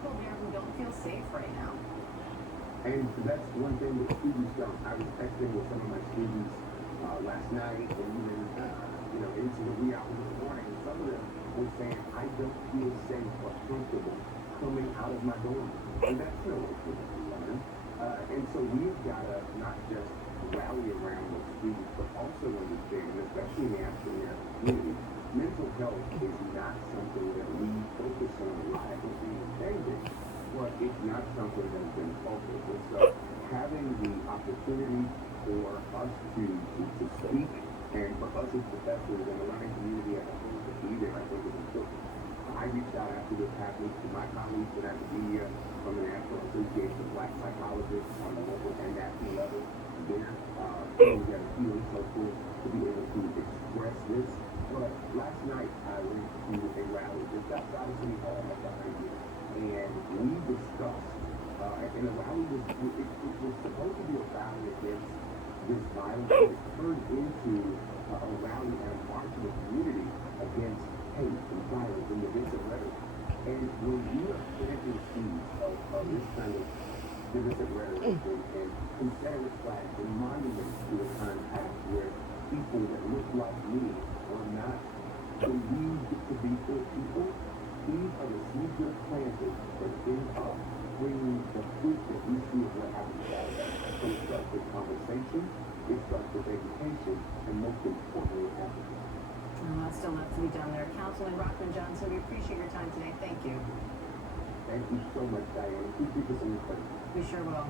people there who don't feel safe right now. And that's one thing that students don't. I was texting with some of my students last night and even, into the wee hours of the morning. And some of them were saying, I don't feel safe or comfortable coming out of my dorm. And that's no way for them to learn. And so we've got to not just rally around those students, but also understand, and especially in the African American community, mental health is not something that we focus on a lot. It's being standard, but it's not something that has been focused. And so having the opportunity for us to speak and for us as professors and the learning community as a whole to be there, I think is important. I reached out after this happened to my colleagues in academia from the National Association of Black Psychologists on the local and national level. There, we got a feeling so cool to be able to express this. But last night I went to a rally just outside of City Hall at behind here, and we discussed, and the rally was supposed to be a rally against this violence, and it turned into a rally and a march in the community against hate and violence and divisive rhetoric. And when you are planting seeds of this kind of divisive rhetoric and Confederate flags and monuments to a time past where people that look like me were not believed to be good people, these are the seeds that are planted that end up bringing the fruit that we see of what happens today. So it starts with conversation, it starts with education, and most importantly, advocacy. Still lots to be done there. Councilman Rockman Johnson, we appreciate your time today. Thank you. Thank you so much, Diane. Keep this in your place. We sure will.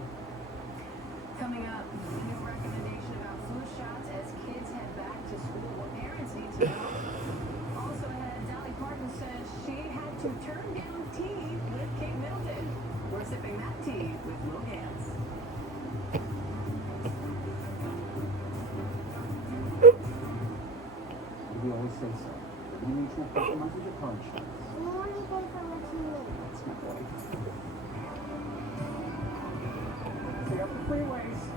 Coming up, a new recommendation about flu shots as kids head back to school. What parents need to know. Also ahead, Dolly Parton says she had to turn down tea with Kate Middleton. We're sipping that tea with Will Gantz. You always say so. You mutual compromises your conscience. You only pay for what you need. That's my boy. Clear up the freeways.